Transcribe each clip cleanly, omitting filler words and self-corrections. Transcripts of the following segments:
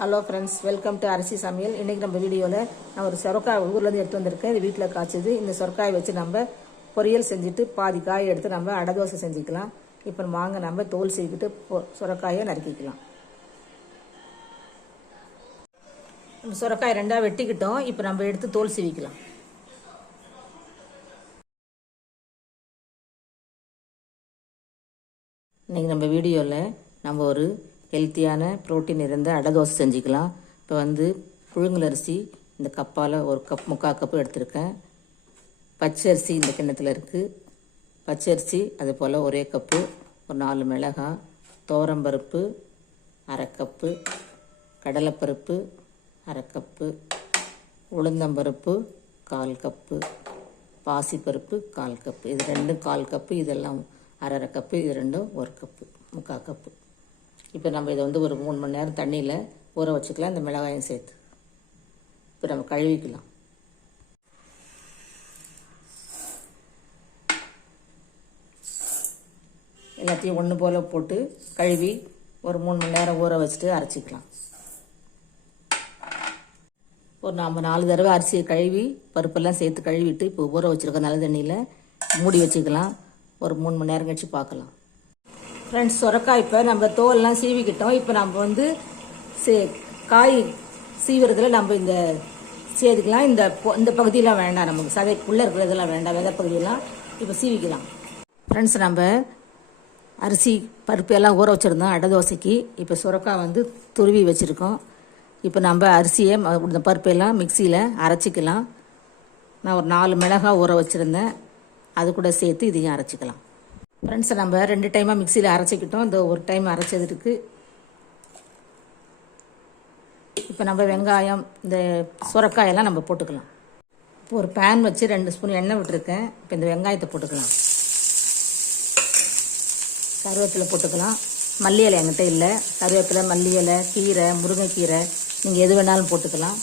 Hello friends, welcome to அரிசி சமையல். இன்றைக்கி நம்ம வீடியோவில் நான் ஒரு சொரக்காய் ஊர்லேருந்து எடுத்து வந்திருக்கேன். இது வீட்டில் காய்ச்சது. இந்த சொரக்காயை வச்சு நம்ம பொரியல் செஞ்சுட்டு பாதி காய் எடுத்து நம்ம அடை தோசை செஞ்சுக்கலாம். இப்போ வாங்க நம்ம தோல் சீவிக்கிட்டு சொரக்காயை நறுக்கிக்கலாம். சொரக்காய் ரெண்டாக வெட்டிக்கிட்டோம். இப்போ நம்ம எடுத்து தோல் சீவிக்கலாம். இன்றைக்கி நம்ம வீடியோவில் நம்ம ஒரு ஹெல்த்தியான ப்ரோட்டீன் இருந்த அடை தோசை செஞ்சுக்கலாம். இப்போ புழுங்கல் அரிசி இந்த கப்பால் ஒரு கப் 3/4 கப்பு எடுத்திருக்கேன். பச்சரிசி இந்த கிண்ணத்தில் இருக்குது. பச்சரிசி அது போல் ஒரே கப்பு, ஒரு 4 மிளகாய், துவரம்பருப்பு 1/2 கப்பு, கடலைப்பருப்பு 1/2 கப்பு, உளுந்தம்பருப்பு 1/4 கப்பு, பாசிப்பருப்பு 1/4 கப்பு. இது ரெண்டும் 1/4 கப்பு, இதெல்லாம் 1/2 கப்பு, இது ரெண்டும் 1 கப்பு, 3/4 கப்பு. இப்போ நம்ம இதை ஒரு 3 மணி நேரம் தண்ணியில் ஊற வச்சுக்கலாம். இந்த மிளகாயும் சேர்த்து இப்போ நம்ம கழுவிக்கலாம். எல்லாத்தையும் ஒன்று போல் போட்டு கழுவி ஒரு 3 மணி நேரம் ஊற வச்சுட்டு அரைச்சிக்கலாம். நம்ம 4 தடவை அரிசியை கழுவி பருப்பெல்லாம் சேர்த்து கழுவிட்டு இப்போ ஊற வச்சுருக்க நல்ல தண்ணியில் மூடி வச்சுக்கலாம். ஒரு 3 மணி நேரம் கழிச்சு பார்க்கலாம். ஃப்ரெண்ட்ஸ், சொரக்காய் இப்போ நம்ம தோல்லாம் சீவிக்கிட்டோம். இப்போ நம்ம காய் சீவுறதுல நம்ம இந்த சேர்த்துக்கலாம். இந்த பகுதியெலாம் வேண்டாம், நமக்கு சதைக்குள்ளே இருக்கிறதெல்லாம் வேண்டாம், விதை பகுதியெல்லாம் இப்போ சீவிக்கலாம். ஃப்ரெண்ட்ஸ், நம்ம அரிசி பருப்பு எல்லாம் ஊற வச்சுருந்தோம் அடை தோசைக்கு. இப்போ சொரக்காய் துருவி வச்சுருக்கோம். இப்போ நம்ம அரிசியை இந்த பருப்பெல்லாம் மிக்சியில் அரைச்சிக்கலாம். நான் ஒரு 4 மிளகாய் ஊற வச்சுருந்தேன், அது கூட சேர்த்து இதையும் அரைச்சிக்கலாம். ஃப்ரெண்ட்ஸ், நம்ம 2 டைமாக மிக்சியில் அரைச்சிக்கிட்டோம். இந்த ஒரு டைம் அரைச்சது இருக்குது. இப்போ நம்ம வெங்காயம் இந்த சுரக்காயெல்லாம் நம்ம போட்டுக்கலாம். இப்போ ஒரு பேன் வச்சு 2 ஸ்பூன் எண்ணெய் விட்டுருக்கேன். இப்போ இந்த வெங்காயத்தை போட்டுக்கலாம். கருவேப்பிலை போட்டுக்கலாம். மல்லி இலை என்கிட்ட இல்லை. கருவேப்பிலை, மல்லி இலை, கீரை, முருங்கைக்கீரை நீங்கள் எது வேணாலும் போட்டுக்கலாம்.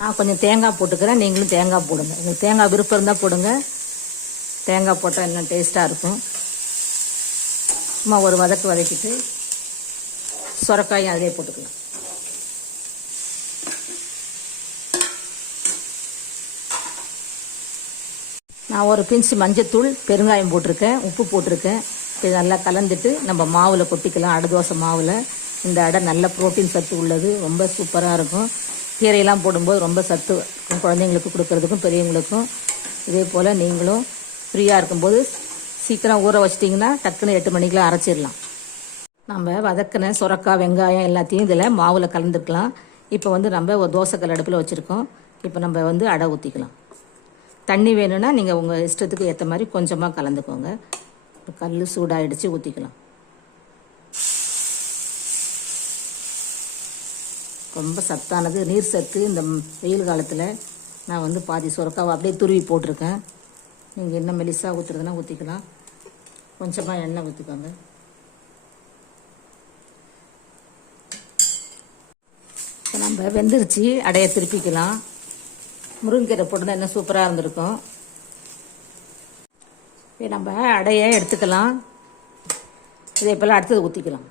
நான் கொஞ்சம் தேங்காய் போட்டுக்கிறேன், நீங்களும் தேங்காய் போடுங்க. உங்களுக்கு தேங்காய் விருப்பம் இருந்தால் போடுங்க. தேங்காய் போட்டால் இன்னும் டேஸ்ட்டாக இருக்கும். சும்மா ஒரு வதக்கிட்டு சொரக்காயும் அதிலே போட்டுக்கலாம். நான் ஒரு பிஞ்சு மஞ்சத்தூள், பெருங்காயம் போட்டிருக்கேன், உப்பு போட்டிருக்கேன். இது நல்லா கலந்துட்டு நம்ம மாவில் கொட்டிக்கலாம். அடை தோசை மாவில். இந்த அடை நல்ல ப்ரோட்டீன் சத்து உள்ளது, ரொம்ப சூப்பராக இருக்கும். கீரையெல்லாம் போடும்போது ரொம்ப சத்து குழந்தைங்களுக்கு கொடுக்கறதுக்கும் பெரியவங்களுக்கும். இதே போல் நீங்களும் ஃப்ரீயாக இருக்கும்போது சீக்கிரம் ஊற வச்சிட்டிங்கன்னா டக்குன்னு 8 மணிக்கெலாம் அரைச்சிடலாம். நம்ம வதக்கின சுரக்காய், வெங்காயம் எல்லாத்தையும் இதில் மாவில் கலந்துக்கலாம். இப்போ நம்ம ஒரு தோசைக்கல் அடுப்பில் வச்சுருக்கோம். இப்போ நம்ம அடை ஊற்றிக்கலாம். தண்ணி வேணும்னா நீங்கள் உங்கள் இஷ்டத்துக்கு ஏற்ற மாதிரி கொஞ்சமாக கலந்துக்கோங்க. கல் சூடாகிடுச்சு, ஊற்றிக்கலாம். ரொம்ப சத்தானது, நீர் சத்து. இந்த வெயில் காலத்தில் நான் பாதி சுரக்காவை அப்படியே துருவி போட்டிருக்கேன். நீங்கள் என்ன மெலிசாக ஊற்றுறதுனா ஊற்றிக்கலாம். கொஞ்சமாக எண்ணெய் ஊற்றிக்கோங்க. இப்போ நம்ம வெந்துருச்சு, அடையை திருப்பிக்கலாம். முருங்கைக்கீரை போட்டுதான் இன்னும் சூப்பராக இருந்திருக்கும். இப்போ நம்ம அடையை எடுத்துக்கலாம். இதே போல் அடுத்தது ஊற்றிக்கலாம்.